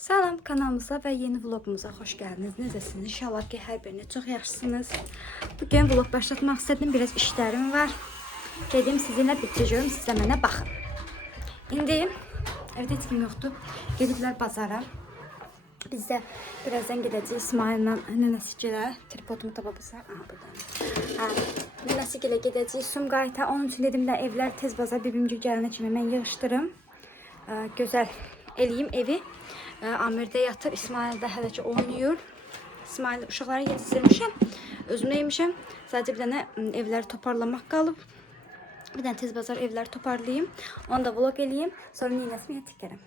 Salam kanalımıza və yeni vlogumuza xoş gəldiniz. Necəsiniz? İnşallah ki, hər biriniz çox yaxşısınız. Bugün vlog başlatmaq istədim. Biraz işlərim var. Gedim sizinlə bitirəcəm. Siz də mənə baxın. İndi evdə heç kim yoxdur. Gediblər bazara. Biz də birazdan gedəcəyik İsmail'lə nənəsigələ. Tripodumu tapabısa. Buradan. Nənəsigələ gedəcəyik Sumqayıta. Onun üçün dedim də evlər tez bazar bir-birimcə gələnə kimi mən yığışdırım. Gözəl eləyim evi. Amirdə yatır, İsmail də hələ ki oynayır. İsmail uşaqları yetişdirmişəm, özüm yemişəm. Sadəcə bir dənə evləri toparlamaq qalıb. Bir dənə tez bazar evləri toparlayayım. Onu da vlog eləyim. Sonra neyləsimi çəkərəm.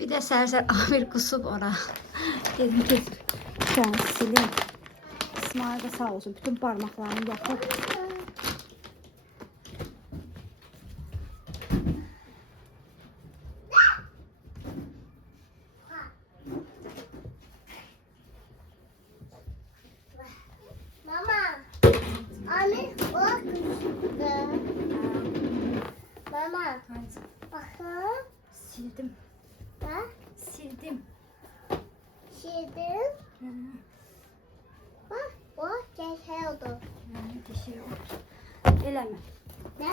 Bir de sər Amir qusub ora. Dedim ki, şu an silim. İsmail de sağ olsun. Bütün parmaklarını yapıp. Mama, Amir bak. Mama, bakın. Sildim. Ha? Sildim. Sildim. Bak, o şey oldu. Teşekkür Eleme. Ne?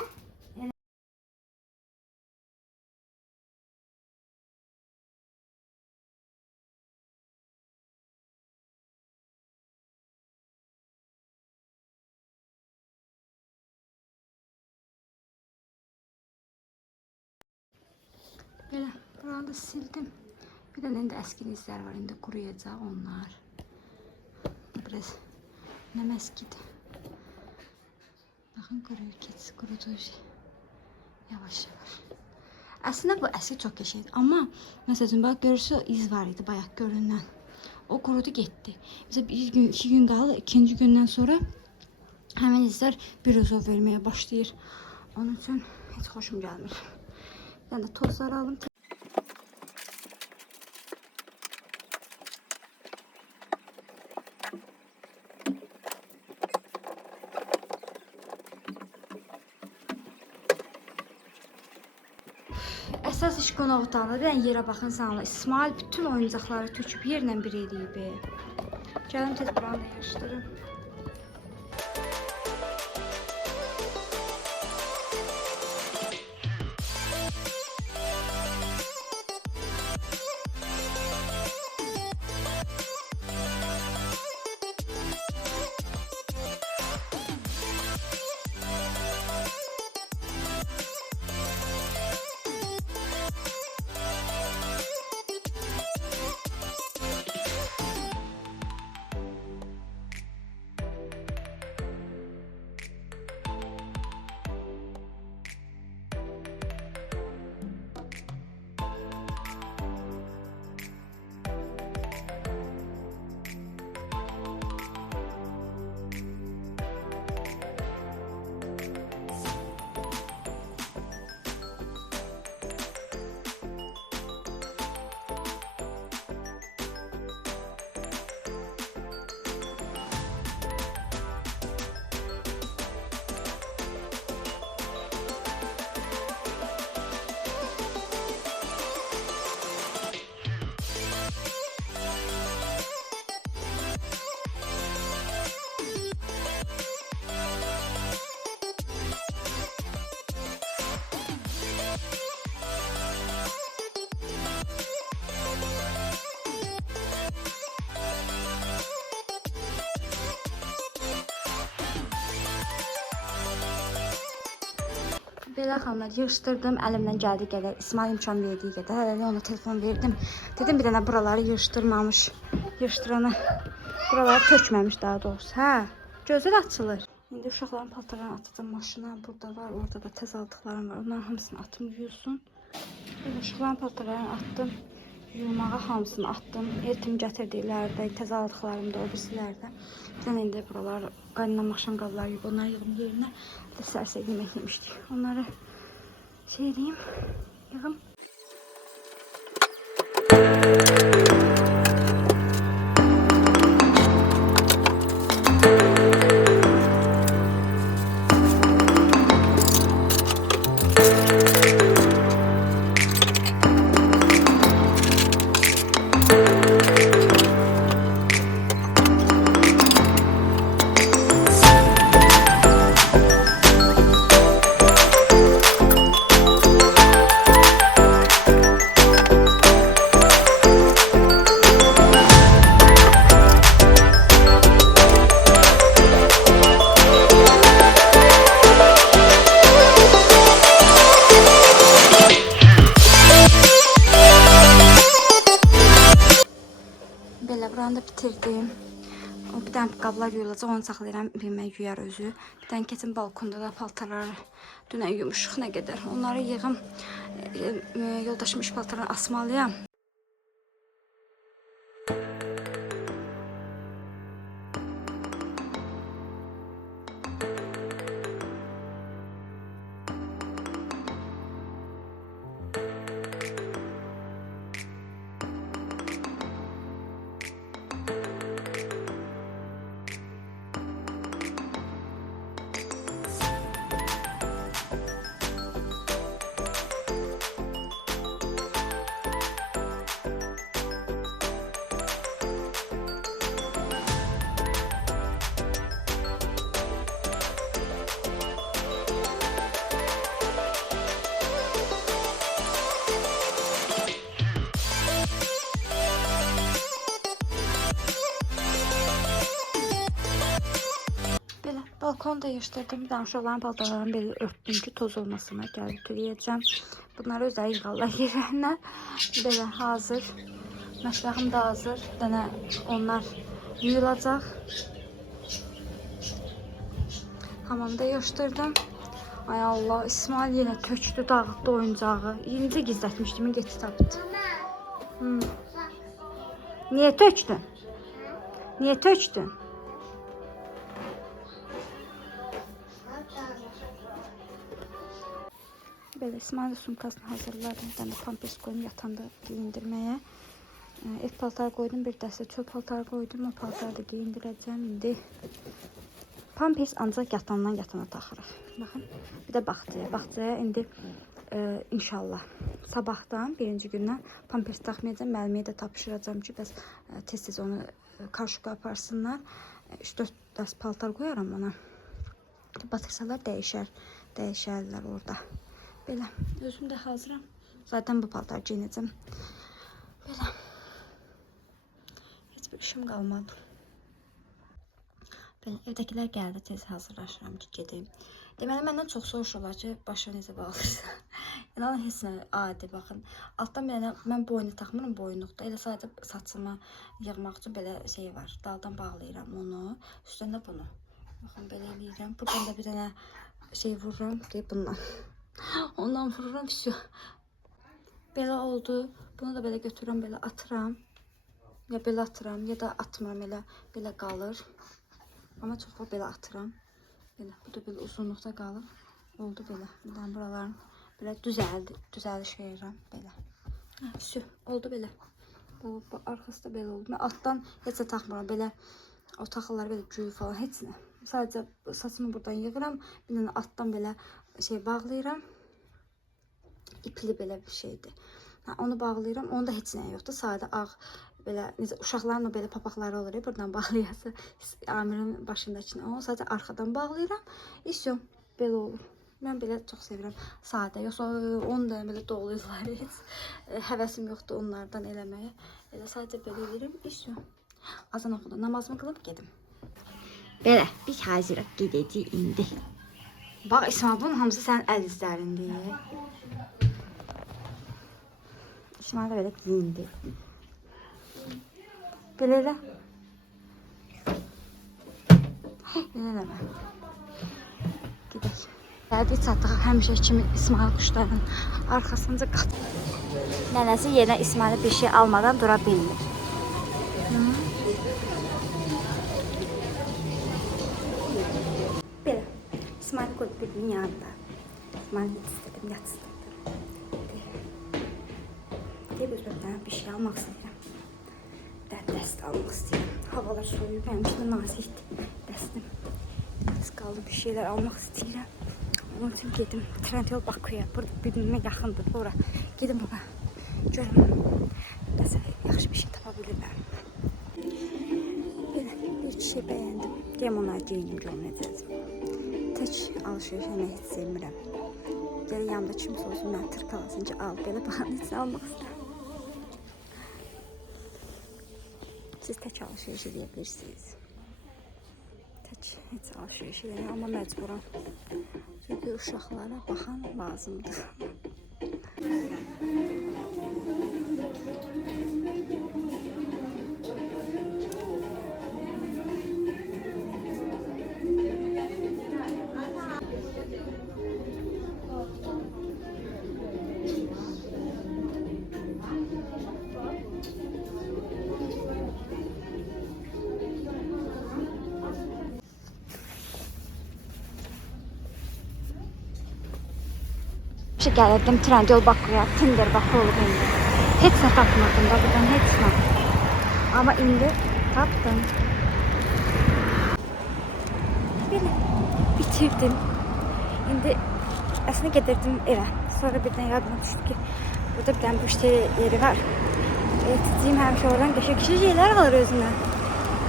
Belə, buranı da sildim. Bir de indi əskili izlər var, indi quruyacaq onlar. Biraz nəməskid. Baxın, quruyur, keçsi qurudu. Yavaş yavaş. Əslində bu əski çox qəşəngdir, amma məsələn bax görürsüz iz var idi bayaq görünən. O qurudu getdi. Bizə bir gün, 2 gün qalır, ikinci gündən sonra həmin izlər bir uzov verməyə başlayır. Onun üçün heç xoşum gəlmir. Bir dənə tozları alım. Əsas iş qonaq otağında. Bir dənə yerə baxın sağla. İsmail bütün oyuncaqları töküb yerlə bir eləyib. Gəlim tez buranı da yığışdırım. Belə xanımlar yığışdırdım, əlimdən gəldiyi qədər, İsmail imkan verdiyi qədər, hələ ona telefon verdim. Dedim bir dənə buraları yığışdırmamış, yığışdırana, buraları tökməmiş daha doğrusu, hə? Gözəl açılır. İndi uşaqların paltarlarını atacağım maşına. Burada var, orada da təzə aldıqlarım var. Onların hamısını atım yuyulsun. Uşaqların paltarlarını attım. Yuyulmağa hamısını attım. Eltim gətirdiklərdə, təzə aldıqlarım da o birisilərdə. Bizdən indi buralar qaynanan axşam qabları yuyub, onları yığım yerinə. Səhər yemək yemişdik. Onları şey edeyim, yığım. Belə buranı da bitirdim. Bir dənə qablar yuyulacaq, onu saxlayıram, bilmək yuyar özü. Bir dənə keçin balkonda da paltarları dünən yumuşuq nə qədər. Onları yığım, yoldaşım iş paltarlarını asmalıyam. Balkonu da yığışdırdım. Bir dənə uşaqların paltarlarını belə örtdüm ki, toz olmasına gəlib ütüləyəcəm. Bunları özləri yığarlar yerlərinə. Belə hazır. Məşrəxim də hazır. Bir dənə onlar yuyulacaq. Hamamda yığışdırdım. Ay Allah, İsmail yenə tökdü, dağıtdı oyuncağı. Yenicə gizlətmişdim, getdi tapdı. Niyə tökdün? Niyə tökdün? Belə İsmail sumkasını hazırladım. Bir dənə pampers qoyum yatanda giyindirməyə. Ev paltarı qoydum, bir dəstə çöl paltarı qoydum. O paltarı da giyindirəcəm. İndi pampers ancaq yatandan yatana taxırıq. Baxın, bir də baxçaya. Baxçaya indi inşallah sabahdan, birinci gündən pampers taxmayacağım. Müəlliməyə də tapşıracağım ki, bəs tez-tez onu karşuka aparsınlar. 3-4 dəst paltar qoyaram ona. Batırsalar dəyişərlər orada. Belə, özüm də hazıram. Zaten bu paltar giyinəcəm. Belə. Heç bir işim qalmadı. Belə, evdəkilər gəldi, tez hazırlaşıram ki, gedim. Deməli, məndən çox soruşurlar ki, başa necə bağlıysa. İnanın, heç nə adi, baxın. Altdan bir dənə, mən boynu taxmıram, boyunluqda. Elə sadəcə saçımı yığmaq üçün belə şey var. Daldan bağlayıram onu, üstdən də bunu. Baxın, belə eləyirəm. Buradan da bir dənə şey vururam, deyib bundan. Ondan vururam, все. Belə oldu. Bunu da belə götürürəm, belə atıram. Ya belə atıram, ya da atmıram, belə qalır. Amma çox belə atıram. Belə, bu da belə uzunluqda qalır. Oldu belə. Buradan buraların belə düzəliş verirəm. Belə. Все, oldu belə. Bu arxası da belə oldu. Mən altdan heç nə taxmıram. Belə o taxıllar belə güy falan, heç nə. Sadəcə saçımı buradan yığıram. Bir dənə altdan belə şey bağlayıram. İpli belə bir şeydir. Onu bağlayıram. Onda heç nə yoxdur. Sadə ağ belə necə uşaqların o belə papaqları olur ya, buradan bağlayası. Amirin başındakını. Onu sadəcə arxadan bağlayıram. İşte belə olur. Mən belə çox sevirəm. Sadə. Yoxsa onu da belə doğrayırlar. Heç həvəsim yoxdur onlardan eləməyə. Elə sadəcə belə edirəm. İşte azan oxudu. Namazımı qılıb gedim. Belə, biz hazırıq, gedəcəyik indi. Bax, İsmail, bunun hamısı sənin əl izlərindir. İsmail da belə giyindi. Belə elə. Yenə də mən. Gedək. Gəldik çatdıq həmişə kimi İsmail quşların arxasınca qat. Nənəsi yenə İsmail'e bir şey almadan dura bilmir. Belə. İsmail'i qoyub bir yanında. İsmail'i yetişdirdim, yatışdırdım. Deyib özbəkdən bir şey almaq istəyirəm. Dəst almaq istəyirəm. Havalar soyuyub, mənim üçün nazikdir dəstim. Dəst qaldı bir şeyler almaq istəyirəm. Onun üçün gedim Trendyol Bakıya. Burada bir-birimə yaxındır bura. Gedim bura. Görüm. Nəsə yaxşı bir şey tapa bilirəm. Belə bir şey bəyəndim. Deyəm ona geyinim görməyəcəm. Tək alışveriş eləmək heç sevmirəm. Gələ yanımda kimsə olsun, mən tırkalasın ki, al. Belə baxan heç almaq istəyirəm. Siz tək alışveriş edə bilirsiniz. Tək heç alışveriş edə, amma məcburam. Çünki uşaqlara baxan lazımdır. Gəlirdim Trendyol Bakıya, Tinder Bakı olub indi. Heç nə tapmadım da buradan, heç nə. Amma indi tapdım. Belə bitirdim. İndi əslində gedirdim evə. Sonra birdən yadıma düşdü ki, burada bir dənə müşteri yeri var. Eticiyim həmişə oradan qəşəng şeylər alır özünə.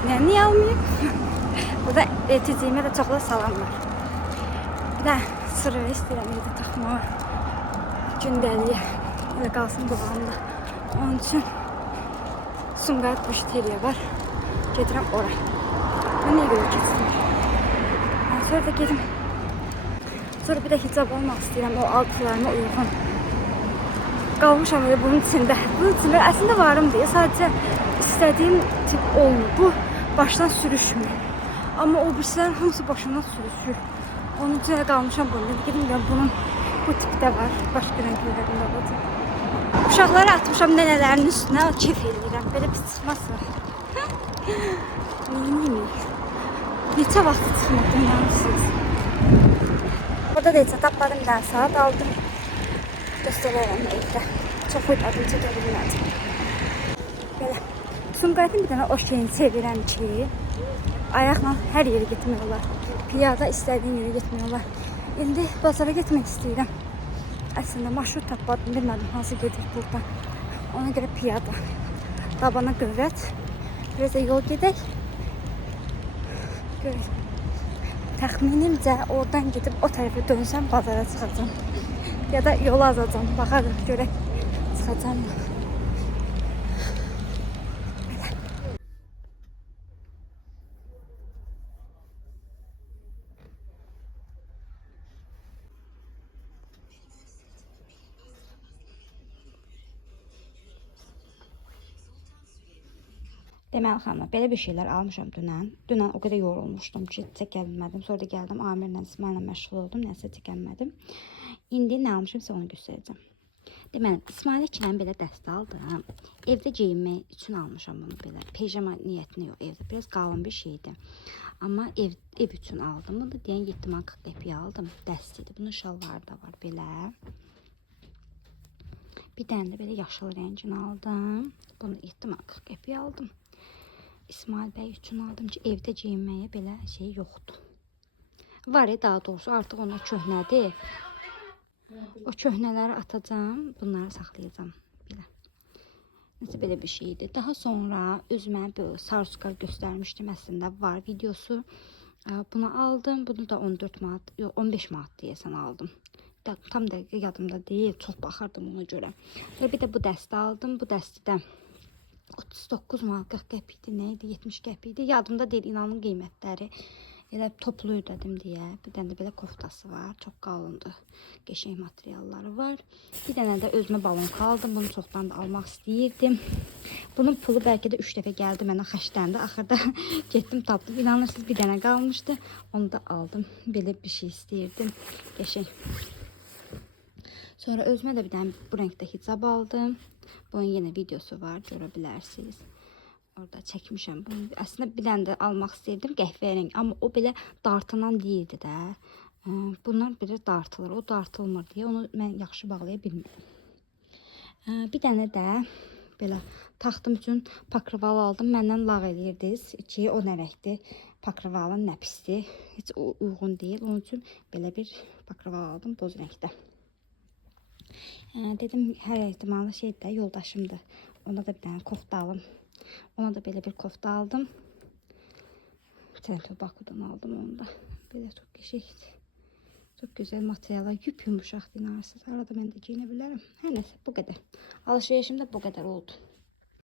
Yəni, niyə almayayım? Burada eticiyimə də çoxla salam var. Bir də sırrı istəyirəm evdə taxmağa. Gündəliyə elə qalsın qulağımda. Onun üçün Sumqayıt müşteriyə var. Gedirəm ora. Mən niyə görə keçsin? Sonra da gedim. Sonra bir də hicab almaq istəyirəm. O altılarıma uyğun. Qalmışam öyle bunun içində. Bunun içində əslində varım deyə. Sadəcə istədiyim tip olmur. Bu başdan sürüşmür. Amma o birisilərin hamısı başından sürüşür. Onun üçün qalmışam bunu. Gedim bunun bu tipdə var. Başqa rənglərində var. Uşaqları atmışam nənələrin üstünə. Keyf eləyirəm. Belə pis çıxmasın. Neyimiyik? Neçə vaxt çıxmadım yanısınız. Orada da heç tapmadım. Bir dənə saat aldım. Göstərərəm evdə. Çox uydadım, çəkə bilmədim. Belə. Sumqayıtın bir dənə o şeyini sevirəm ki, ayaqla hər yerə getmək olar. Piyada istədiyim yerə getmək olar. İndi bazara getmək istəyirəm. Əslində marşrut tapmadım, bilmədim hansı gedir buradan. Ona görə piyada. Dabana qüvvət. Biraz da yol gedək. Görək. Təxminimcə oradan gedib o tərəfə dönsəm bazara çıxacağım. Ya da yolu azacağım. Baxarıq, görək çıxacağım mı? Deməli xanımlar, belə bir şeylər almışam dünən. Dünən o qədər yorulmuşdum ki, çəkə bilmədim. Sonra da gəldim Amirlə, İsmaillə məşğul oldum, nəsə çəkə bilmədim. İndi nə almışam sizə onu göstərəcəm. Deməli, İsmail üçün belə dəstə aldım. Evdə geyinmək üçün almışam bunu belə. Pijama niyyətini yox, evdə biraz qalın bir şeydi. Amma ev üçün aldım. Bunu da deyən 7 manat 40 qəpiyə aldım. Dəstidir. Bunun şalvarı da var belə. Bir dənə də belə yaşıl rəngini aldım. Bunu 7 manat 40 qəpiyə aldım. İsmail bəy üçün aldım ki, evdə geyinməyə belə şey yoxdur. Var daha doğrusu artıq onlar köhnədir. O köhnələri atacağım, bunları saxlayacağım belə. Nəsə belə bir şeydir. Daha sonra özümə böyle sarsuka göstərmişdim əslində var videosu. Bunu aldım. Bunu da 14 manat, yox 15 manat deyəsən aldım. Tam dəqiq yadımda deyil, çox baxardım ona görə. Sonra bir də bu dəsti aldım. Bu dəstidə 39 manat 40 qəpik idi, nə idi, 70 qəpik idi. Yadımda deyil, inanın qiymətləri. Elə topluyu dedim deyə. Bir dənə də belə koftası var. Çox qalındır. Qəşəng materialları var. Bir dənə də özümə balonka aldım. Bunu çoxdan da almaq istəyirdim. Bunun pulu bəlkə də 3 dəfə gəldi mənə xəşləndi. Axırda getdim tapdım. İnanırsınız bir dənə qalmışdı. Onu da aldım. Belə bir şey istəyirdim. Qəşəng. Sonra özümə də bir dənə bu rəngdə hicab aldım. Bunun yenə videosu var. Görə bilərsiniz. Orada çəkmişəm bunu. Əslində bir dənə də almaq istəyirdim qəhvəyi, amma o belə dartılan deyildi də. Bunlar belə dartılır. O dartılmır deyə onu mən yaxşı bağlaya bilmirəm. Bir dənə də belə taxtım üçün pakroval aldım. Məndən lağ eləyirdiniz ki, o nə rəngdir? Pakrovalın nə pisdir? Heç uyğun deyil. Onun üçün belə bir pakroval aldım boz rəngdə. Dedim hər ehtimalı şeydir də, yoldaşımdır. Ona da bir dənə kofta alım. Ona da belə bir kofta aldım. Central Baku'dan aldım onu da. Belə çok qəşəngdir. Çok güzel materiallar, yumuşaq dinarsız. Arada mən də giyinə bilərəm. Hər nəsə bu qədər. Alışverişim də bu qədər oldu.